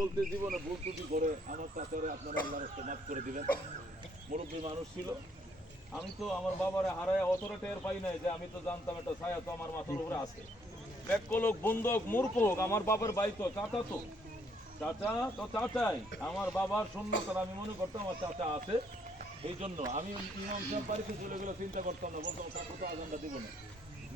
বলতে জীবনে ভুল ত্রুটি করে আমার চাচারে আপনারা আল্লাহর রাস্তায় মাফ করে দিবেন। মুরব্বী মানুষ ছিল। আমি তো আমার বাবারে হারায় অতটা টের পাই নাই যে আমি তো জানতাম একটা ছায়া তো আমার মাথার উপরে আছে। ব্যাক লোক বন্ধু হোক, মূর্খ হোক, আমার বাবার ভাই তো, চাচা তো। চাচা তো চাচাই, আমার বাবার শূন্যতার আমি মনে করতাম আমার চাচা আছে। এই জন্য আমি ইমাম সাহেব বাড়িতে চলে গেলে চিন্তা করতাম না, বলতাম কাকু তো আজানটা দিব না।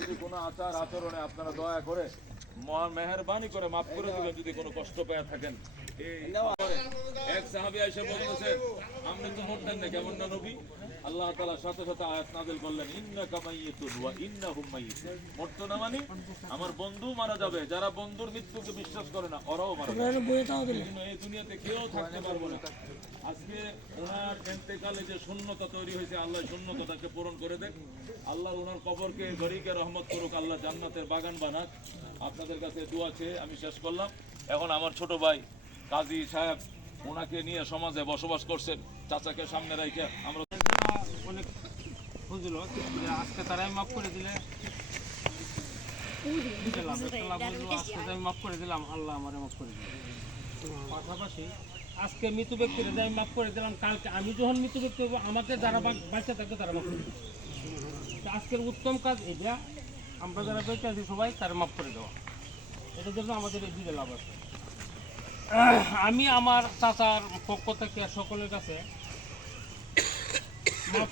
যদি কোনো আচার আচরণে আপনারা দয়া করে মেহরবানি করে মাফ করে দিবেন যদি কোনো কষ্ট পেয়ে থাকেন। এক সাহাবী আয়েশা বলতেছেন আপনি তো মরতেন না কেমন না নবী? আল্লাহ তাআলা সাথে সাথে আয়াত নাযিল করলেন ওয়া ইন্নাহুম মাইয়িতুন। মরতো না মানে? আমার বন্ধু মারা যাবে যারা বন্ধুর মৃত্যুকে বিশ্বাস করে না ওরাও মারা যাবে। এই এই দুনিয়াতে কেউ থাকতে পারব না। আজকে ওনার এন্তেকালে যে শূন্যতা তৈরি হয়েছে, আল্লাহ শূন্যতাটাকে পূরণ করে দেন। আল্লাহ ওনার কবরকে গরিকে রহমত করুক, আল্লাহ জান্নাতের বাগান বানাক। আপনাদের কাছে দোয়া চেয়ে আমি শেষ করলাম। এখন আমার ছোট ভাই কাজী সাহেব, ওনাকে নিয়ে সমাজে বসবাস করছেন। চাচাকে সামনে রেখে আমরা অনেক বুঝলো আজকে তারাই মাফ করে দিলে। আজকে আমি মাফ করে দিলাম, আল্লাহ আমারে মাফ করে দিল। পাশাপাশি আজকে মৃত ব্যক্তির আমি মাফ করে দিলাম, কালকে আমি যখন মৃত ব্যক্তি হব, আমাকে যারা বাঁচা থাকবে তারা মাফ করে আজকের উত্তম কাজ এটা আমরা যারা বেঁচে আছি সবাই, তারা মাফ করে দেওয়া। এটার জন্য আমাদের এই দুটো লাভ আছে। আমি আমার চাচার পক্ষ থেকে সকলের কাছে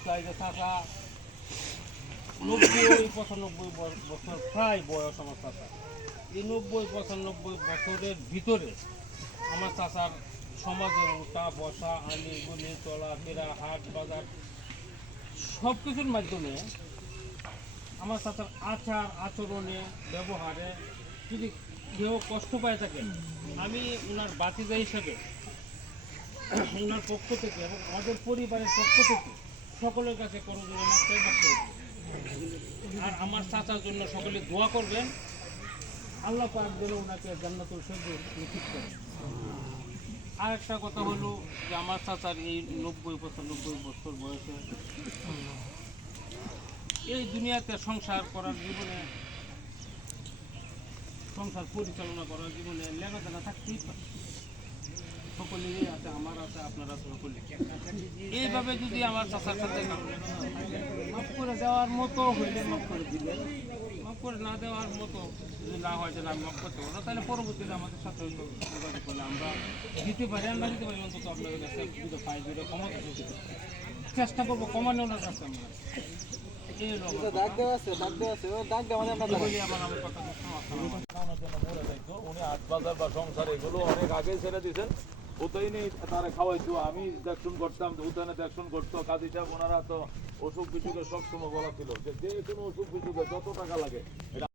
চাই যে নব্বই পঁচানব্বই বছর, প্রায় বয়স আমার চাচা এই নব্বই পঁচানব্বই বছরের ভিতরে আমার চাচার সমাজে উঠা, বসা, আনি গুলি চলাফেরা হাট, বাজার সব কিছুর মাধ্যমে আমার চাচার আচার আচরণে, ব্যবহারে যদি কেউ কষ্ট পায় থাকেন। আমি ওনার বাতিজা হিসাবে ওনার পক্ষ থেকে এবং আমাদের পরিবারের পক্ষ থেকে সকলের কাছে মাফ আর আমার চাচার জন্য সকলে দোয়া করবেন। আল্লাহ পাক যেন ওনাকে জান্নাতুল সবুজ নিশ্চিত করে আর একটা কথা হলো যে আমার চাচার এই নব্বই বছর নব্বই বছর বয়সে এই দুনিয়াতে সংসার করার জীবনে, সংসার পরিচালনা করার জীবনে লেখাপড়া থাকতেই পারে। সকলেরই আছে আমার আছে আপনার সকলে এইভাবে যদি আমার চাচার সাথে মাফ করে দেওয়ার মতো হইলে মাফ করে দিলে মাফ করে না দেওয়ার মতো যদি না হয় যে আমি মাফ করতে পারব তাহলে পরবর্তীতে আমাদের সাথে যোগাযোগ করলে আমরা দিতে পারি আর না দিতে পারি, অন্তত আপনাদের কাছে দুটো দুটো কমাতে চেষ্টা করব কমানো ওনার কাছে আমরা। সংসার এগুলো অনেক আগে ছেড়ে দিয়েছেন উতইনি তারা খাওয়াইতো আমি দেখুন করতাম উতানে দেখশুন করতো কাজী সাহেব ওনারা তো অসুখ বিসুখে সবসময় বলা যে যে কোনো অসুখ বিসুখে যত টাকা লাগে